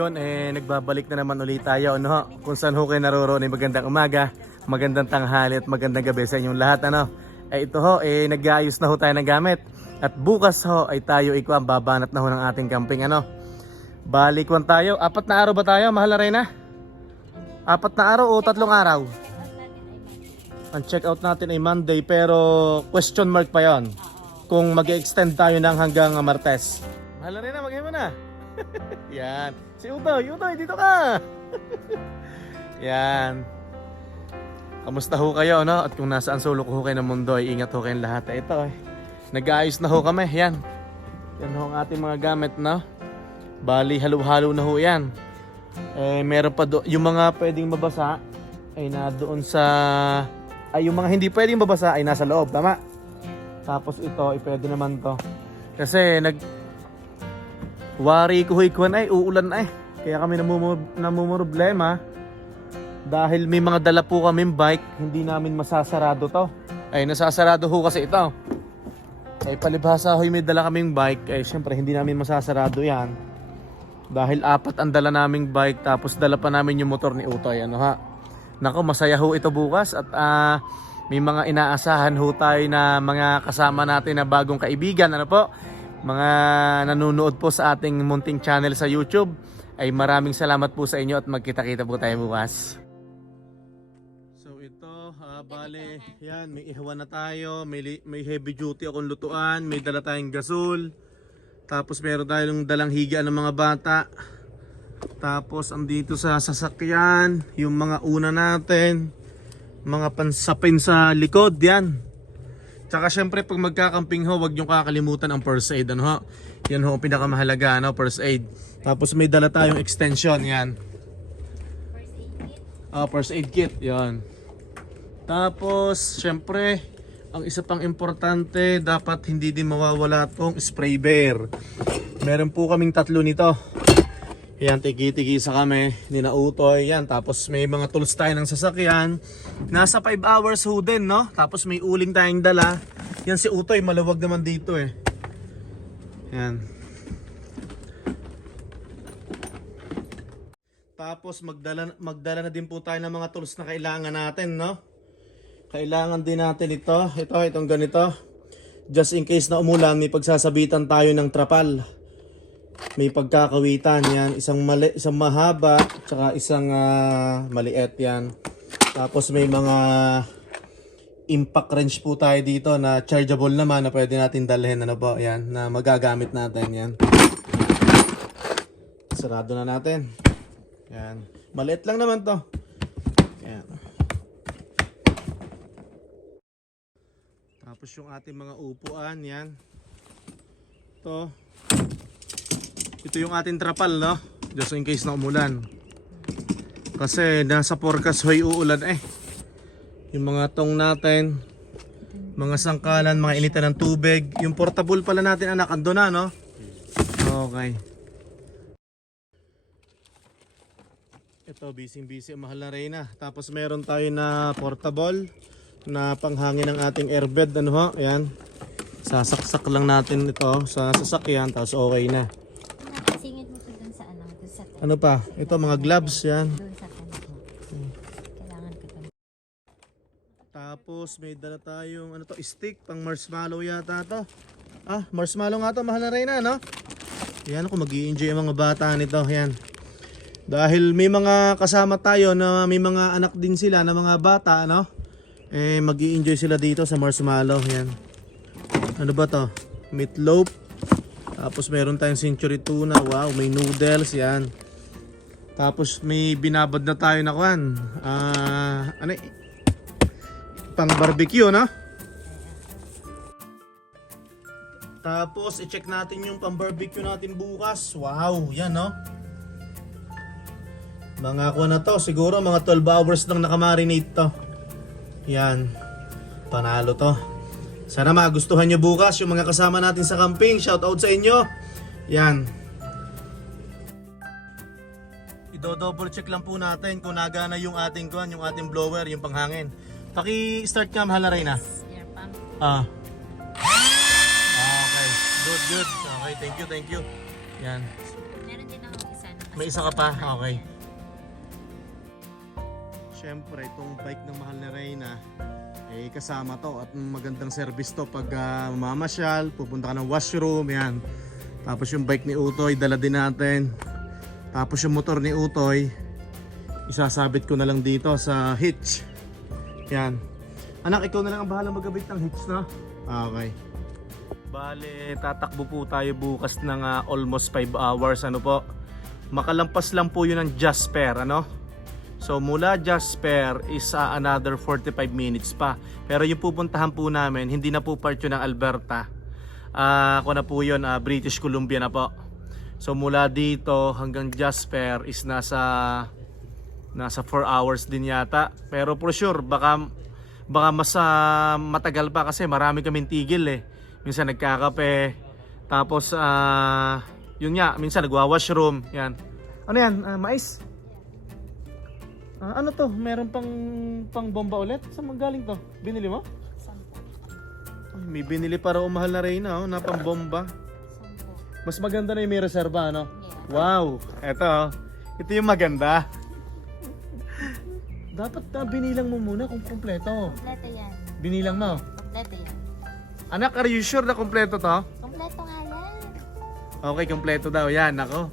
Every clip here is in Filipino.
Yun, nagbabalik na naman ulit tayo, ano, kung saan ho kayo naroroon. Magandang umaga, magandang tanghali at magandang gabi sa inyong lahat, ano. Ito ho, nag-aayos na ho tayo ng gamit. At bukas ho ay tayo babanat na ho ng ating camping, ano. Balikwan tayo, 4 na araw ba tayo, mahal na Reyna? 4 na araw o 3 araw? Ang check out natin ay Monday, pero question mark pa yon kung mag-extend tayo ng hanggang Martes. Mahal na Reyna, mag-iwan na. Yan. Si Utoy, Utoy, dito ka! Yan. Kamusta ho kayo, no? At kung nasaan sulok ho kayo ng mundo, ay ingat ho kayong lahat. Ito, nag-aayos na ho kami. Yan. Yan ho ang ating mga gamit, no? Bali, halo-halo na ho yan. Meron pa yung mga pwedeng mabasa ay na doon sa... Ay, yung mga hindi pwedeng mabasa ay nasa loob, tama? Tapos ito, pwede naman to. Kasi wari ko ay uulan ay. Kaya kami namumroblema dahil may mga dala po kaming bike, hindi namin masasarado to. Ay nasasarado ho kasi ito. Ay palibhasa ho may dala kaming bike, ay syempre hindi namin masasarado yan. Dahil 4 ang dala naming bike, tapos dala pa namin yung motor ni Utoy, ano ha. Nako, masaya ho ito bukas at may mga inaasahan ho tayo na mga kasama natin na bagong kaibigan, ano po. Mga nanonood po sa ating munting channel sa YouTube, ay maraming salamat po sa inyo at magkita-kita po tayo bukas. So ito, bale, yan, may ihawan na tayo, may heavy duty akong lutuan, may dala tayong gasol, tapos meron tayong dalang higa ng mga bata, tapos andito sa sasakyan, yung mga una natin, mga pansapin sa likod, yan. Tsaka syempre pag magkakamping ho, huwag nyo kakalimutan ang first aid, ano ho. Yan ho ang pinakamahalaga, ano, first aid. Tapos may dala tayong extension, yan. First aid kit, yan. Tapos syempre, ang isa pang importante, dapat hindi din mawawala tong spray bear. Meron po kaming 3 nito. Yan, tigi-tigisa kami, ninautoy, yan. Tapos may mga tools tayo ng sasakyan. Nasa 5 hours ho din, no? Tapos may uling tayong dala. Yan si Utoy, maluwag naman dito eh. Yan. Tapos magdala na din po tayo ng mga tools na kailangan natin, no? Kailangan din natin itong ganito. Just in case na umulan, may pagsasabitan tayo ng trapal. May pagkakawitan yan, isang mahaba, tsaka isang maliit yan. Tapos may mga impact wrench po tayo dito na chargeable naman na pwede natin dalhin, ano po, yan, na magagamit natin yan. Sarado na natin. Yan. Maliit lang naman to. Yan. Tapos yung ating mga upuan, yan. Ito yung ating trapal, no? Just in case na umulan. Kasi nasa forecast hoy uulan eh. Yung mga tong natin, mga sangkalan, mga initan ng tubig. Yung portable pala natin anak, ando na, no? Okay. Ito, busy ang mahal na Reyna. Tapos meron tayo na portable na panghangin ng ating airbed, ano ho? Ayan. Sasaksak lang natin ito sa sasakyan, tapos okay na. Ano pa? Ito mga gloves yan. Tapos may dala tayong stick pang marshmallow yata to. Marshmallow nga to, mahal na Reyna, no? Yan ako, mag-i-enjoy ang mga bata nito. Yan. Dahil may mga kasama tayo na may mga anak din sila na mga bata, no? Mag-i-enjoy sila dito sa marshmallow. Yan. Ano ba to? Meatloaf. Tapos meron tayong century tuna. Wow, may noodles, yan. Tapos may binabad na tayo na kuwan. Pang barbecue, no? Tapos i-check natin yung pang barbecue natin bukas. Wow, yan, no? Mga kuwan na to, siguro mga 12 hours lang nakamarinate to. Yan. Panalo to. Sana magustuhan nyo bukas yung mga kasama natin sa camping. Shout out sa inyo. Yan. I-double check lang po natin kung nagana yung ating kuwan, yung ating blower, yung panghangin. Paki-start ka, mahal na Reyna. Okay. Good. Okay, thank you. Yan. Meron din ako isa na May isa ka pa? Okay. Siyempre, itong bike ng mahal na Reyna, eh kasama to at magandang service to pag mamasyal, pupunta ka ng washroom, yan. Tapos yung bike ni Utoy, dala din natin. Tapos yung motor ni Utoy, isasabit ko na lang dito sa hitch. Yan. Anak, ikaw na lang ang bahala magabit ng hitch, no? Okay. Bale, tatakbo po tayo bukas ng almost 5 hours, ano po. Makalampas lang po yun ng Jasper, ano? So mula Jasper is another 45 minutes pa. Pero yung pupuntahan po namin, hindi na po part yun ng Alberta. Ako na po yun, British Columbia na po. So mula dito hanggang Jasper is nasa 4 hours din yata. Pero for sure, baka mas matagal pa kasi marami kaming tigil eh. Minsan nagkakape, tapos yun nga, minsan nagwa-washroom, yan. Ano yan? Mais? Ano to? Meron pang bomba ulit? Saan magaling to? Binili mo? Ay, may binili para umahal na Reyna, oh, na pang bomba. Mas maganda na yung may reserva, ano? Wow! Eto, ito yung maganda. Dapat binilang mo muna kung kumpleto. Kompleto yan. Binilang mo? Kompleto yan. Anak, are you sure na kumpleto to? Kompleto nga yan. Okay, kumpleto daw. Yan, ako.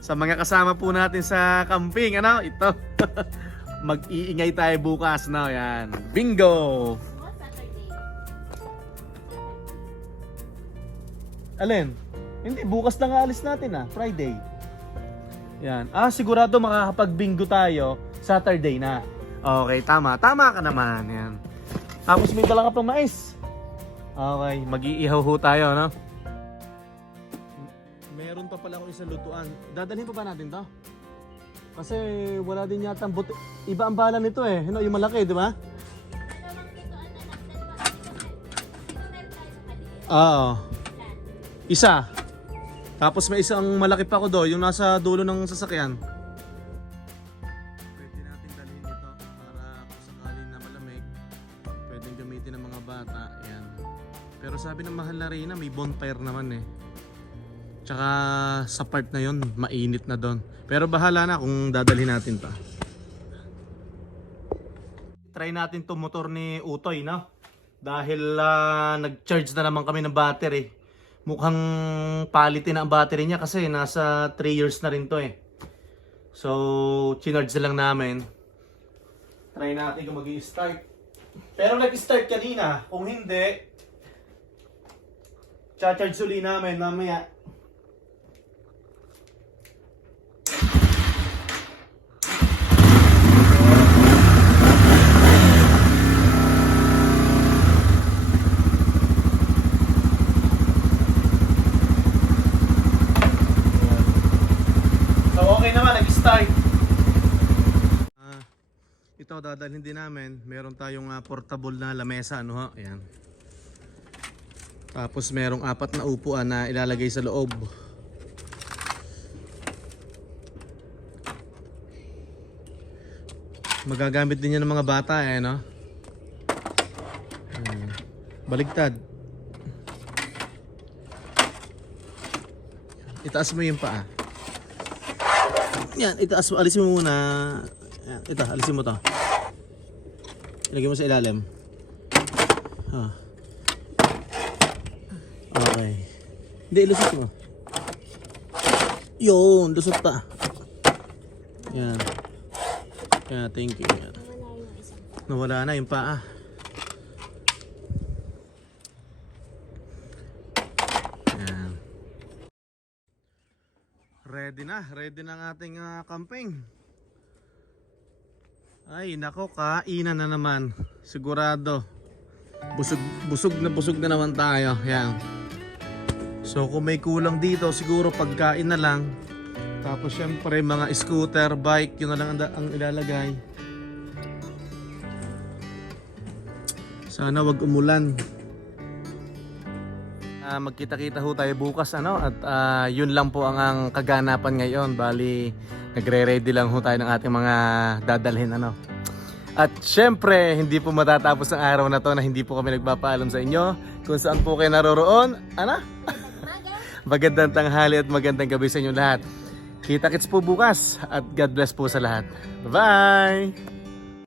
Sa mga kasama po natin sa camping, ano? Ito. Mag-iingay tayo bukas, no? Yan. Bingo! Alin? Hindi, bukas lang aalis natin, Friday. Yan. Sigurado makakapag-bingo tayo Saturday na. Okay, tama. Tama ka naman. Yan. Tapos may dala ka pang mais. Okay, mag-iihaw ho tayo, no? Meron pa pala akong isang lutuan. Dadalhin pa ba natin to? Kasi wala din yata ang buti. Iba ang bala nito eh. Yung malaki, di ba? Oo. Isa. Tapos may isang malaki pa ko doon, yung nasa dulo ng sasakyan. Pwede natin dalhin ito para kung sakali na malamig, pwedeng gamitin ng mga bata. Yan. Pero sabi ng mahal na Reyna, may bonfire naman eh. Tsaka sa part na yon mainit na doon. Pero bahala na kung dadalhin natin pa. Try natin to motor ni Utoy, no? Dahil nag-charge na naman kami ng battery. Mukhang palitin na ang battery niya kasi nasa 3 years na rin to eh. So, chinarge na lang namin. Try natin kung mag-i-start. Pero nag-start kanina. Kung hindi, cha-charge uli namin mamaya. Start. Ito dadalhin din namin. Meron tayong portable na lamesa, ano ha? Ayan. Tapos merong 4 na upuan na ilalagay sa loob. Magagamit din yan ng mga bata eh, no? Baligtad. Itaas mo yung paa. Yan, itaas mo, alisin mo muna. Yan, ito, alisin mo to. Ilagay mo sa ilalim. Okay. Hindi, lusot mo. Yun, lusot pa. Yan. Yan, thank you. Yan. Nawala na yung paa. Ready na ang ating camping. Ay nako, kainan na naman. Sigurado. Busog na naman tayo. Yan. So kung may kulang dito, siguro pagkain na lang. Tapos syempre mga scooter, bike, yun na lang ang ilalagay. Sana wag umulan. Magkita-kita ho tayo bukas, ano? At yun lang po ang kaganapan ngayon. Bali, nagre-ready lang ho tayo ng ating mga dadalhin, ano? At syempre, hindi po matatapos ang araw na to na hindi po kami nagpapaalam sa inyo kung saan po kayo naroroon. Ano? Magandang tanghali at magandang gabi sa inyo lahat. Kita-kits po bukas at God bless po sa lahat. Bye-bye!